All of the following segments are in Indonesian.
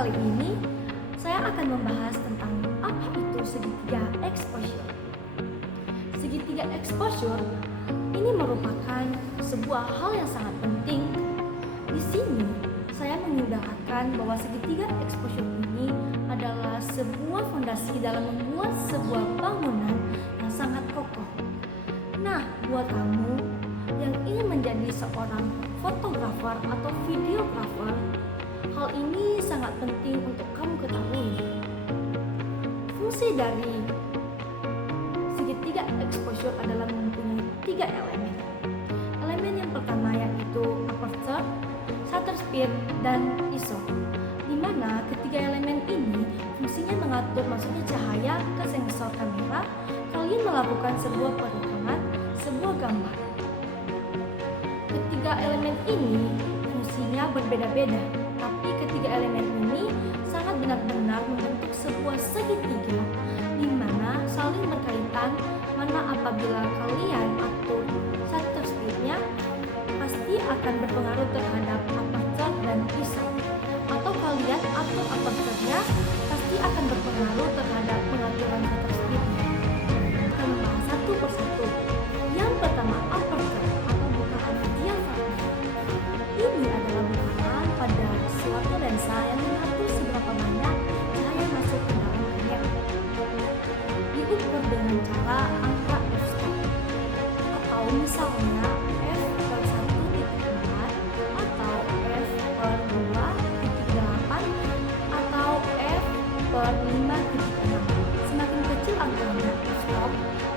kali ini saya akan membahas tentang apa itu segitiga exposure. Segitiga exposure ini merupakan sebuah hal yang sangat penting. Di sini saya mengutarakan bahwa segitiga exposure ini adalah sebuah fondasi dalam membuat sebuah bangunan yang sangat kokoh. Nah, buat kamu yang ingin menjadi seorang fotografer atau videografer, hal ini sangat penting untuk kamu ketahui. Fungsi dari segitiga exposure adalah mempunyai 3 elemen. Elemen yang pertama yaitu aperture, shutter speed, dan ISO. Di mana ketiga elemen ini fungsinya mengatur masuknya cahaya ke sensor kamera kalian melakukan sebuah perekaman, sebuah gambar. Ketiga elemen ini fungsinya berbeda-beda, tapi ketiga elemen ini sangat benar-benar membentuk sebuah segitiga di mana saling berkaitan, mana apabila kalian atur shutter speed-nya pasti akan berpengaruh terhadap aperture dan ISO, atau kalian atur aperture-nya pasti akan berpengaruh terhadap pengaturan shutter speed-nya. Kita membahas satu persatu. Yang pertama, aperture atau bukaan diafragma. Ini adalah bukaan pada suatu lensa yang mengatur seberapa banyak cahaya masuk ke dalam kamera. Diukur dengan cara angka f-stop, atau misalnya f per 1.4 atau f per 2.8 atau f per 5.6. Semakin kecil angkanya f-stop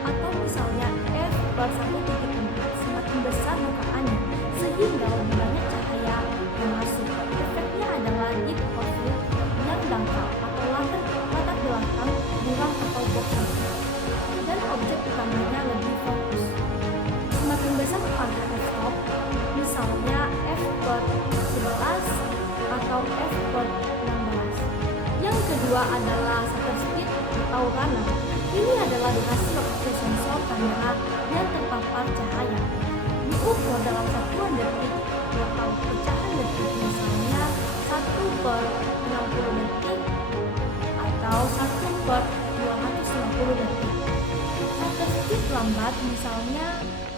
atau misalnya f per 1.4, semakin besar bukaannya sehingga lebih banyak cahaya yang masuk. Efeknya adalah deep of field yang dangkal atau latar belakang buram atau box dan objek utamanya lebih fokus. Semakin besar angka f-stop, misalnya f per 11 atau f per 16. Yang kedua adalah shutter speed atau runner. Ini adalah durasi waktu sensor kamera yang terpapar cahaya. Diukur dalam satuan detik atau pecahan detik, misalnya 1 per 60 detik atau 1 per 250 detik. Shutter speed lambat, misalnya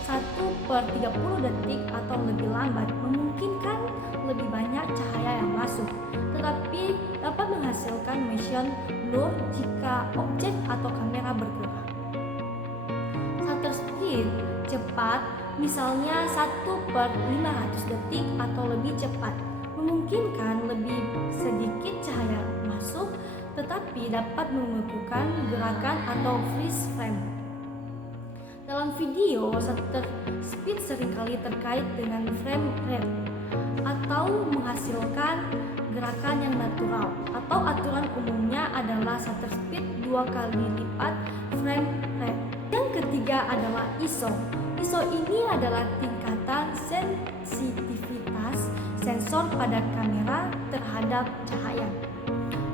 1 per 30 detik atau lebih lambat, memungkinkan lebih banyak cahaya yang masuk, tetapi dapat menghasilkan motion blur jika objek atau kamera bergerak. Shutter speed cepat, misalnya 1 per 500 detik atau lebih cepat, memungkinkan lebih sedikit cahaya masuk, tetapi dapat melakukan gerakan atau freeze frame. Dalam video, shutter speed seringkali terkait dengan frame rate atau menghasilkan gerakan yang natural, atau aturan umumnya adalah shutter speed 2 kali lipat frame rate. Yang ketiga adalah ISO. ISO ini adalah tingkatan sensitivitas sensor pada kamera terhadap cahaya.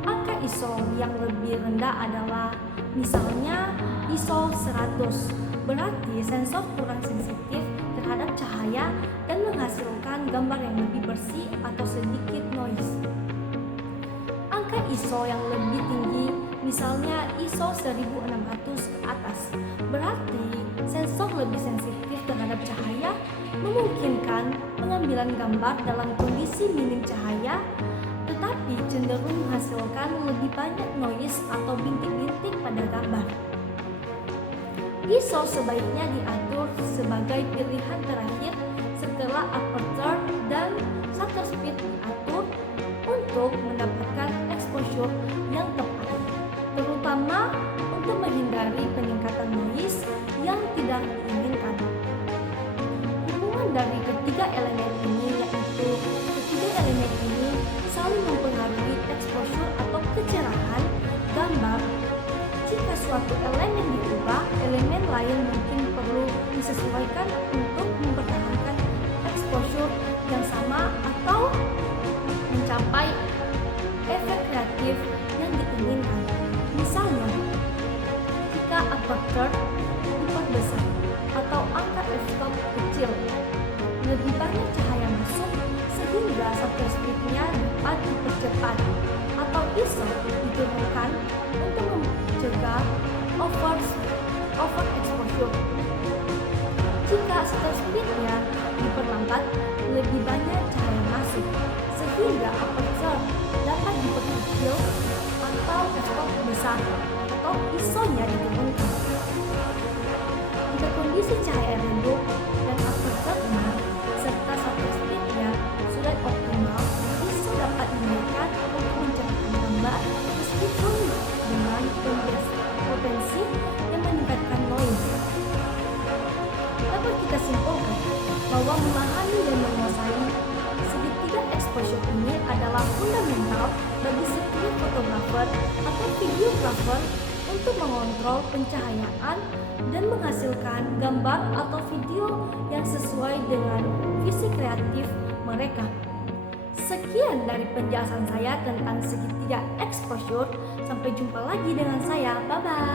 Angka ISO yang lebih rendah adalah misalnya ISO 100. Berarti sensor kurang sensitif terhadap cahaya dan menghasilkan gambar yang lebih bersih atau sedikit noise. Angka ISO yang lebih tinggi, misalnya ISO 1600 ke atas, berarti sensor lebih sensitif terhadap cahaya, memungkinkan pengambilan gambar dalam kondisi minim cahaya, tetapi cenderung menghasilkan lebih banyak noise atau bintik-bintik pada gambar. ISO sebaiknya diatur sebagai pilihan terakhir setelah aperture dan shutter speed diatur untuk mendapatkan exposure yang tepat, terutama untuk menghindari peningkatan noise yang tidak diinginkan. Hubungan dari ketiga elemen ini yaitu ketiga elemen ini saling mempengaruhi exposure atau kecerahan gambar. Jika suatu elemen diubah, elemen lain mungkin perlu disesuaikan untuk mempertahankan exposure yang sama atau mencapai efek kreatif yang diinginkan. Misalnya, jika aperture diperbesar atau angka f-stop kecil, lebih banyak cahaya masuk sehingga shutter speed-nya dapat dipercepat shutter speednya diperlambat, lebih banyak cahaya masuk, sehingga aperture dapat diperkecil atau f-stop besar atau ISO-nya diturunkan. Jika kondisi cahaya redup dan aperture benar, serta shutter speednya sudah optimal, ISO dapat dinaikkan untuk mencerahkan gambar meskipun dengan potensi yang meningkatkan noise. Dapat kita simpulkan bahwa memahami dan menguasai segitiga exposure ini adalah fundamental bagi setiap fotografer atau videografer untuk mengontrol pencahayaan dan menghasilkan gambar atau video yang sesuai dengan visi kreatif mereka. Sekian dari penjelasan saya tentang segitiga exposure. Sampai jumpa lagi dengan saya. Bye-bye.